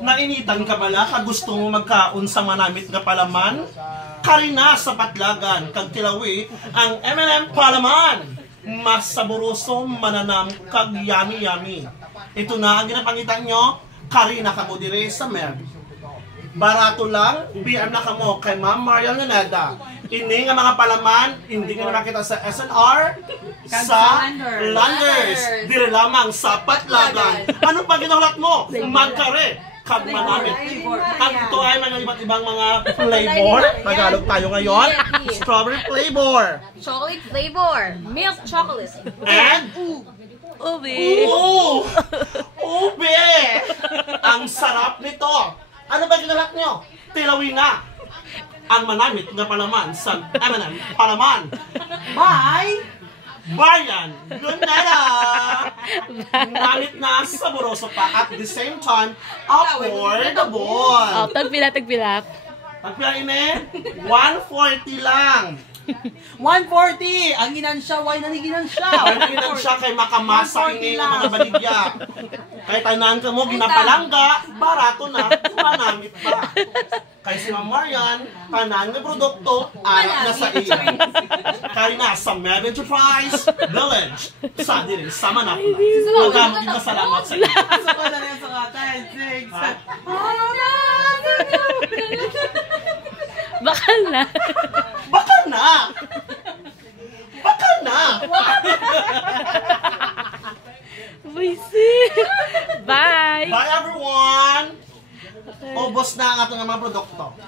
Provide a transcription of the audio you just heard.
Nainitan ka bala ka gusto mo magkaon sa manamit nga palaman? Karina sa patlagan kag tilawi ang M&M palaman. Mas saboroso mananam kag yummy. Ito na ang ginapangitan nyo, Karina kamo dire sa Merv. Barato lang, PM na kamo kay Ma'am Marian Luneda. Ini nga mga palaman, hindi nga nakita sa SNR, sa Landers. Dire lamang sa patlagan. Ano pa ginahulat mo? Magkare, kag manamit. Ang ito ay mga iba't ibang mga flavor. Tagalog tayo ngayon. Strawberry flavor. Chocolate flavor. Milk chocolate. And Ube! Ube! Ang sarap nito. Ano ba ginahulat nyo? Tilawin na ang manamit nga palaman sa M&M palaman. Bye! Bayan! Luneda! Namit na saboroso pa at the same time, affordable. Oh, tagpila. Pagpila ini, 140 lang. 140! Ang ginansya, why naniginansya? Pagkinan siya kay makamasa ini ang mga baligya. Kay tanan ka mo, ginapalangga, barato na, manamit pa. Kay si Ma'am Marian, tanan nga produkto, anak na sa iyo. Kay na sa Merv Enterprise Village, sa diri, sa Manap. Magamit ka salamat sa iyo. Suka na rin sa katay, 6. Bakal na. Bakal na! Bakal na! Bye! Bye everyone! Ubos na ang ating mga produkto.